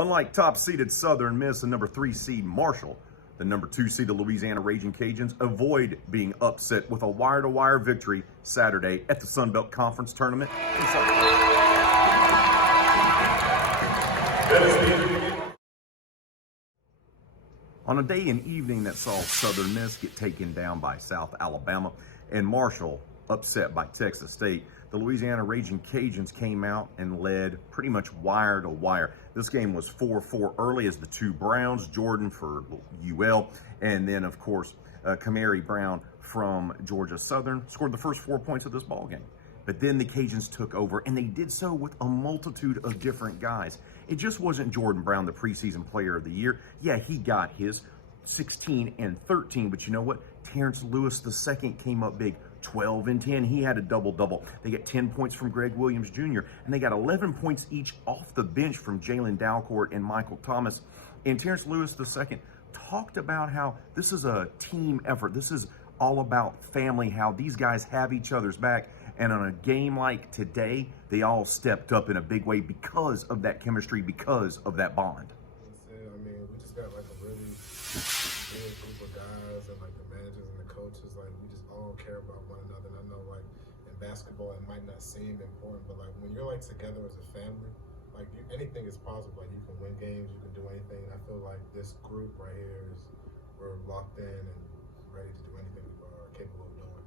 Unlike top-seeded Southern Miss and number 3 seed Marshall, the number 2 seed the Louisiana Raging Cajuns avoid being upset with a wire-to-wire victory Saturday at the Sun Belt Conference Tournament in Southern. On a day and evening that saw Southern Miss get taken down by South Alabama and Marshall upset by Texas State, the Louisiana Raging Cajuns came out and led pretty much wire to wire. This game was 4-4 early as the two Browns, Jordan for UL, and then of course Kamari Brown from Georgia Southern scored the first 4 points of this ball game. But then the Cajuns took over, and they did so with a multitude of different guys. It just wasn't Jordan Brown, the preseason player of the year. Yeah, he got his 16 and 13, but you know what? Terrence Lewis II came up big, 12 and 10. He had a double-double. They got 10 points from Greg Williams Jr., and they got 11 points each off the bench from Jalen Dalcourt and Michael Thomas. And Terrence Lewis II talked about how this is a team effort. This is all about family, how these guys have each other's back. And on a game like today, they all stepped up in a big way because of that chemistry, because of that bond. I mean, we just got like a really good group of guys, and like the managers and the coaches, like we just all care about one another. And I know like in basketball, it might not seem important, but like when you're like together as a family, like anything is possible. Like you can win games, you can do anything. And I feel like this group right here we're locked in and ready to do anything we are capable of doing.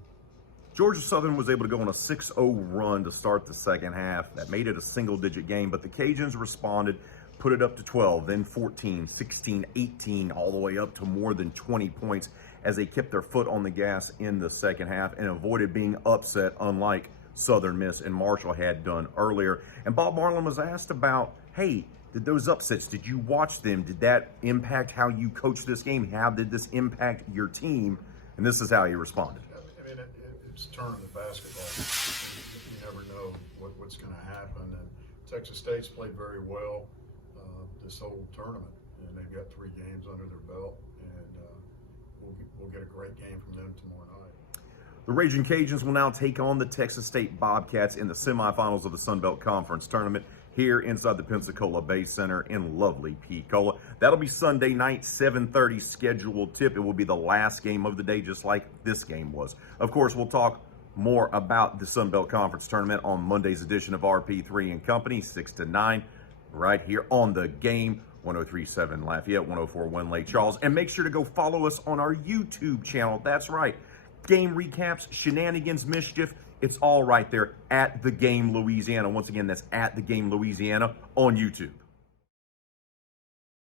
Georgia Southern was able to go on a 6-0 run to start the second half. That made it a single-digit game, but the Cajuns responded, put it up to 12, then 14, 16, 18, all the way up to more than 20 points as they kept their foot on the gas in the second half and avoided being upset, unlike Southern Miss and Marshall had done earlier. And Bob Marlin was asked about, hey, did those upsets, did you watch them? Did that impact how you coached this game? How did this impact your team? And this is how he responded. I mean, it's tournament basketball. You never know what's going to happen. And Texas State's played very well this whole tournament, and they've got 3 games under their belt, and we'll get a great game from them tomorrow night. The Raging Cajuns will now take on the Texas State Bobcats in the semifinals of the Sun Belt Conference Tournament here inside the Pensacola Bay Center in lovely Pensacola. That'll be Sunday night, 7:30 scheduled tip. It will be the last game of the day, just like this game was. Of course, we'll talk more about the Sun Belt Conference Tournament on Monday's edition of RP3 and Company, 6 to 9, right here on The Game, 103.7 Lafayette, 104.1 Lake Charles. And make sure to go follow us on our YouTube channel. That's right. Game recaps, shenanigans, mischief, it's all right there at The Game Louisiana. Once again, that's at The Game Louisiana on YouTube.